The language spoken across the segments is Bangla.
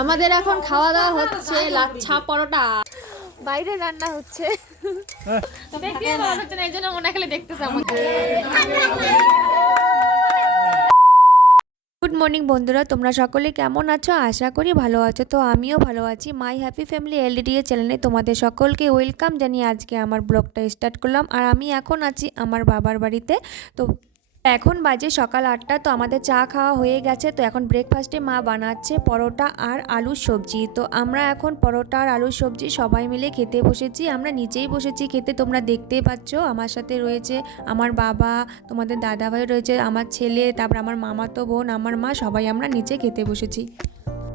আমাদের এখন খাওয়া দাওয়া হচ্ছে লাচ্ছা পরোটা, বাইরে রান্না হচ্ছে। দেখতে ভালো হচ্ছে না, এই জন্য মনে খেলে দেখতেছে আমাকে। গুড মর্নিং বন্ধুরা, তোমরা সকলে কেমন আছো? আশা করি ভালো আছো। তো আমিও ভালো আছি। মাই হ্যাপি ফ্যামিলি এলডিডি এর চ্যানেলে তোমাদের সকলকে ওয়েলকাম জানিয়ে আজকে আমার ব্লগটা স্টার্ট করলাম। আর আমি এখন আছি আমার বাবার বাড়িতে। তো এখন বাজে সকাল 8টা। তো আমাদের চা খাওয়া হয়ে গেছে। তো এখন ব্রেকফাস্টে মা বানাচ্ছে পরোটা আর আলুর সবজি। তো আমরা এখন পরোটা আর আলুর সবজি সবাই মিলে খেতে বসেছি। আমরা নিচেই বসেছি খেতে, তোমরা দেখতেই পাচ্ছ। আমার সাথে রয়েছে আমার বাবা, তোমাদের দাদাভাই রয়েছে, আমার ছেলে, তারপর আমার মামাতো বোন, আমার মা, সবাই আমরা নিচে খেতে বসেছি।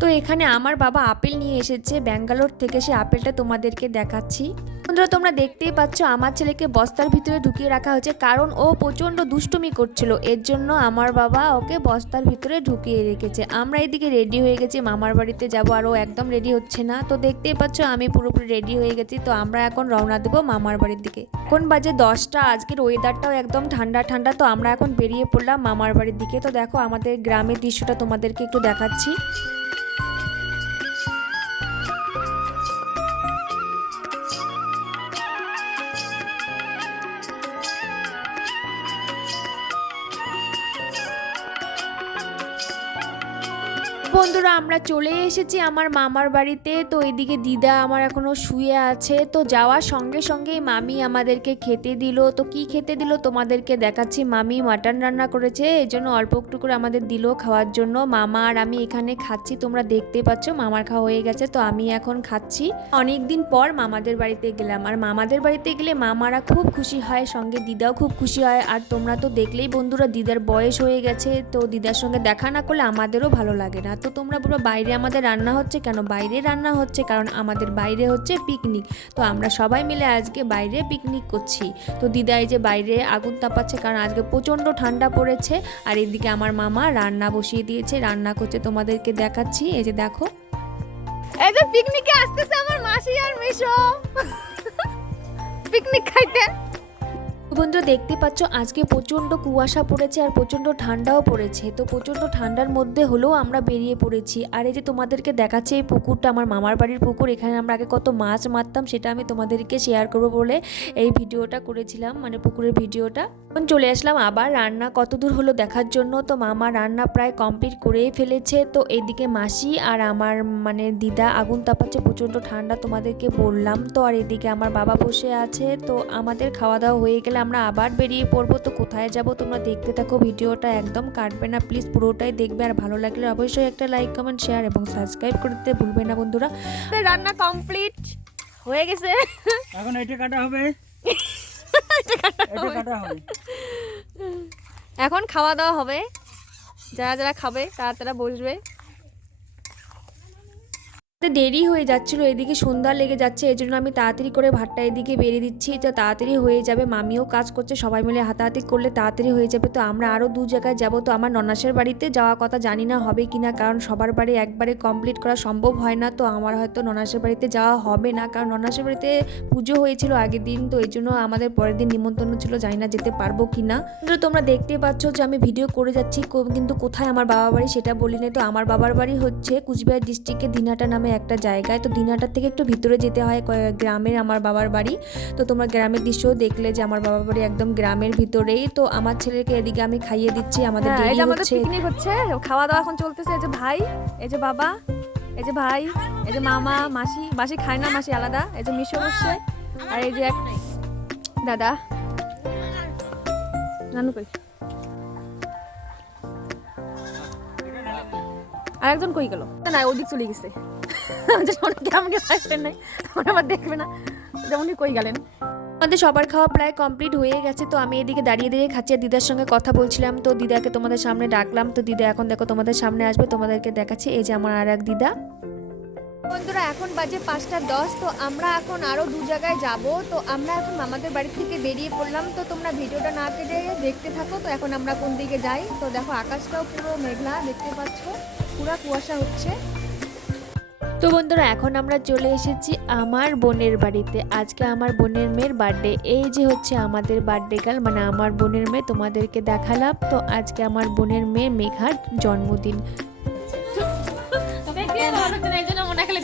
তো এখানে আমার বাবা আপেল নিয়ে এসেছে ব্যাঙ্গালোর থেকে, সে আপেলটা তোমাদেরকে দেখাচ্ছি। বন্ধুরা তোমরা দেখতেই পাচ্ছ আমার ছেলেকে বস্তার ভিতরে ঢুকিয়ে রাখা হয়েছে, কারণ ও প্রচণ্ড দুষ্টুমি করছিল। এর জন্য আমার বাবা ওকে বস্তার ভিতরে ঢুকিয়ে রেখেছে। আমরা এদিকে রেডি হয়ে গেছি, মামার বাড়িতে যাব, আর ও একদম রেডি হচ্ছে না। তো দেখতেই পাচ্ছ আমি পুরোপুরি রেডি হয়ে গেছি। তো আমরা এখন রওনা দেবো মামার বাড়ির দিকে। এখন বাজে 10টা। আজকের ওয়েদারটাও একদম ঠান্ডা ঠান্ডা। তো আমরা এখন বেরিয়ে পড়লাম মামার বাড়ির দিকে। তো দেখো আমাদের গ্রামের দৃশ্যটা তোমাদেরকে একটু দেখাচ্ছি। বন্ধুরা আমরা চলে এসেছি আমার মামার বাড়িতে। তো এদিকে দিদা আমার এখনো শুয়ে আছে। তো যাওয়ার সঙ্গে সঙ্গেই মামি আমাদেরকে খেতে দিল। তো কি খেতে দিল তোমাদেরকে দেখাচ্ছি। মামি মাটন রান্না করেছে, এই জন্য অল্প একটু করে আমাদের দিল খাওয়ার জন্য। মামা আর আমি এখানে খাচ্ছি, তোমরা দেখতে পাচ্ছ মামার খাওয়া হয়ে গেছে। তো আমি এখন খাচ্ছি। অনেক দিন পর মামাদের বাড়িতে গেলাম, আর মামাদের বাড়িতে গেলে মামারা খুব খুশি হয়, সঙ্গে দিদাও খুব খুশি হয়। আর তোমরা তো দেখলেই বন্ধুরা দিদার বয়স হয়ে গেছে, তো দিদার সঙ্গে দেখা না করলে আমাদেরও ভালো লাগে না। তো তোমরা পুরো বাইরে আমাদের রান্না হচ্ছে কেন? বাইরে রান্না হচ্ছে কারণ আমাদের বাইরে হচ্ছে পিকনিক। তো আমরা সবাই মিলে আজকে বাইরে পিকনিক করছি। তো দিদা এই যে বাইরে আগুন তাপাচ্ছে, কারণ আজকে প্রচণ্ড ঠান্ডা পড়েছে। আর এদিকে আমার মামা রান্না বসিয়ে দিয়েছে, রান্না করছে, তোমাদেরকে দেখাচ্ছি। এই যে দেখো, এই যে পিকনিকে আসতেছে আমার মাসি আর মেশো পিকনিক খাইতে। বন্ধুরা দেখতে পাচ্ছ আজকে প্রচণ্ড কুয়াশা পড়েছে আর প্রচণ্ড ঠান্ডাও পড়েছে। তো প্রচণ্ড ঠান্ডার মধ্যে হলেও আমরা বেরিয়ে পড়েছি। আর এই যে তোমাদেরকে দেখাচ্ছে এই পুকুরটা, আমার মামার বাড়ির পুকুর। এখানে আমরা আগে কত মাছ মারতাম সেটা আমি তোমাদেরকে শেয়ার করবো বলে এই ভিডিওটা করেছিলাম, মানে পুকুরের ভিডিওটা। এখন চলে আসলাম আবার রান্না কত দূর হলো দেখার জন্য। তো মামা রান্না প্রায় কমপ্লিট করেই ফেলেছে। তো এদিকে মাসি আর আমার মানে দিদা আগুন তাপাচ্ছে, প্রচণ্ড ঠান্ডা তোমাদেরকে বললাম তো। আর এদিকে আমার বাবা বসে আছে। তো আমাদের খাওয়া দাওয়া হয়ে গেলে আমরা আবার বেরিয়ে পড়বো। তো কোথায় যাব তোমরা দেখতে থাকো, ভিডিওটা একদম কাটবে না, প্লিজ পুরোটাই দেখবে। আর ভালো লাগলে অবশ্যই একটা লাইক, কমেন্ট, শেয়ার এবং সাবস্ক্রাইব করতে ভুলবে না বন্ধুরা। রান্না কমপ্লিট হয়ে গেছে, এখন এটা কাটা হবে, এটা কাটা হবে। এখন খাওয়া দাওয়া হবে, যারা যারা খাবে তারা তারা বসবে। দেরি হয়ে যাচ্ছিল, এদিকে সন্ধ্যা লেগে যাচ্ছে, এই জন্য আমি তাড়াতাড়ি করে ভাতটা এদিকে বেরিয়ে দিচ্ছি। তো তাড়াতাড়ি হয়ে যাবে, মামিও কাজ করছে, সবাই মিলে হাতাহাতি করলে তাড়াতাড়ি হয়ে যাবে। তো আমরা আরও 2 জায়গায় যাব। তো আমার ননাসের বাড়িতে যাওয়ার কথা, জানি না হবে কিনা, কারণ সবার বাড়ি একবারে কমপ্লিট করা সম্ভব হয় না। তো আমার হয়তো ননাসের বাড়িতে যাওয়া হবে না, কারণ ননাসের বাড়িতে পুজো হয়েছিল আগের দিন। তো এই জন্য আমাদের পরের দিন নিমন্ত্রণ ছিল, জানি না যেতে পারবো কিনা। কিন্তু তোমরা দেখতে পাচ্ছ যে আমি ভিডিও করে যাচ্ছি, কিন্তু কোথায় আমার বাবার বাড়ি সেটা বলি না। তো আমার বাবার বাড়ি হচ্ছে কুচবিহার ডিস্ট্রিক্টের দিনহাটা নামে একটা জায়গায়। তো দিনহাটার থেকে একটু ভিতরে যেতে হয় গ্রামের আমার বাবার বাড়ি। তো তোমরা গ্রামের দৃশ্যও দেখলে যে আমার বাবার বাড়ি একদম গ্রামের ভিতরেই। তো আমার ছেলেকে এদিকে আমি খাইয়ে দিচ্ছি, আমাদের দেরি হচ্ছে, পিকনিক হচ্ছে, খাওয়া দাওয়া এখন চলতেছে। এই যে ভাই, এই যে বাবা, এই যে ভাই, এই যে মামা, মাসি। মাসি খায় না, মাসি আলাদা। এই যে মিশো বসছে, আর এই যে এক দাদা। নানু কই? আর একজন কই গেল? না ওদিক চলে গেছে, কেমন আসবেন নাই, তখন আবার দেখবে না যেমন কই গেলেন। আমাদের সবার খাওয়া প্রায় কমপ্লিট হয়ে গেছে। তো আমি এদিকে দাঁড়িয়ে দাঁড়িয়ে খাচ্ছি, দিদার সঙ্গে কথা বলছিলাম। তো দিদাকে তোমাদের সামনে ডাকলাম। তো দিদা এখন দেখো তোমাদের সামনে আসবে, তোমাদেরকে দেখাচ্ছি। এই যে আমার আর এক দিদা। বন্ধুরা এখন বাজে 5:10। তো আমরা এখন আরও 2 জায়গায় যাব। তো আমরা এখন মামাদের বাড়ি থেকে বেরিয়ে পড়লাম। তো তোমরা ভিডিওটা না কেটে দেখতে থাকো। তো এখন আমরা কোন দিকে যাই। তো দেখো আকাশটাও পুরো মেঘলা, দেখতে পাচ্ছ পুরো কুয়াশা হচ্ছে। তো বন্ধুরা এখন আমরা চলে এসেছি আমার বোনের বাড়িতে। আজকে আমার বোনের মেয়ের বার্থডে। এই যে হচ্ছে আমাদের বার্থডে গার্ল, মানে আমার বোনের মেয়ে, তোমাদেরকে দেখালাম। তো আজকে আমার বোনের মেয়ে মেঘার জন্মদিন।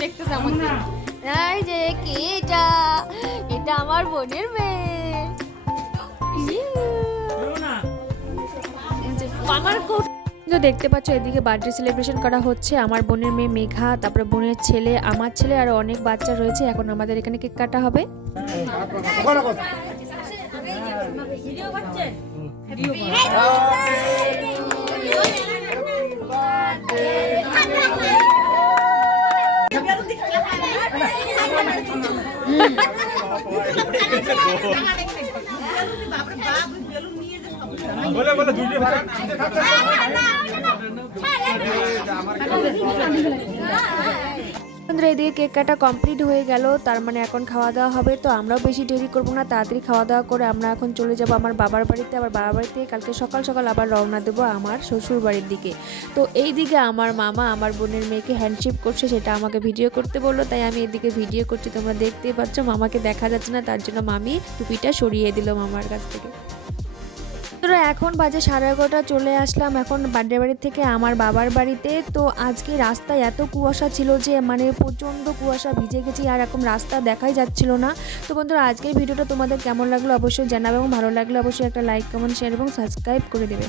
দেখতেছে আমাকে। এই যে কে এটা? এটা আমার বোনের মেয়ে। আমার তো দেখতে পাচ্ছ এদিকে বার্থডে সেলিব্রেশন করা হচ্ছে। আমার বোনের মেয়ে মেঘা, তারপরে বোনের ছেলে, আমার ছেলে, আর অনেক বাচ্চা রয়েছে। এখন আমাদের এখানে কেক কাটা হবে। বন্ধুরা এদিকে কেক কাটা কমপ্লিট হয়ে গেল, তার মানে এখন খাওয়া দাওয়া হবে। তো আমরাও বেশি দেরি করবো না, তাড়াতাড়ি খাওয়া দাওয়া করে আমরা এখন চলে যাব আমার বাবার বাড়িতে। আবার বাবার বাড়িতে কালকে সকাল সকাল আবার রওনা দেবো আমার শ্বশুর বাড়ির দিকে। তো এই দিকে আমার মামা আমার বোনের মেয়েকে হ্যান্ডশেক করছে, সেটা আমাকে ভিডিও করতে বললো, তাই আমি এদিকে ভিডিও করছি। তোমরা দেখতেই পাচ্ছ মামাকে দেখা যাচ্ছে না, তার জন্য মামি টুপিটা সরিয়ে দিল মামার কাছ থেকে। তো এখন বাজে 11:30, চলে আসলাম এখন বার্থডে বাড়ি থেকে আমার বাবার বাড়িতে। তো আজকে রাস্তায় এত কুয়াশা ছিল যে মানে প্রচণ্ড কুয়াশা, ভিজে গেছি আর এখন রাস্তা দেখাই যাচ্ছিল না। তো বন্ধুরা আজকের ভিডিওটা তোমাদের কেমন লাগলো অবশ্যই জানাবে, এবং ভালো লাগলে অবশ্যই একটা লাইক, কমেন্ট, শেয়ার এবং সাবস্ক্রাইব করে দেবে।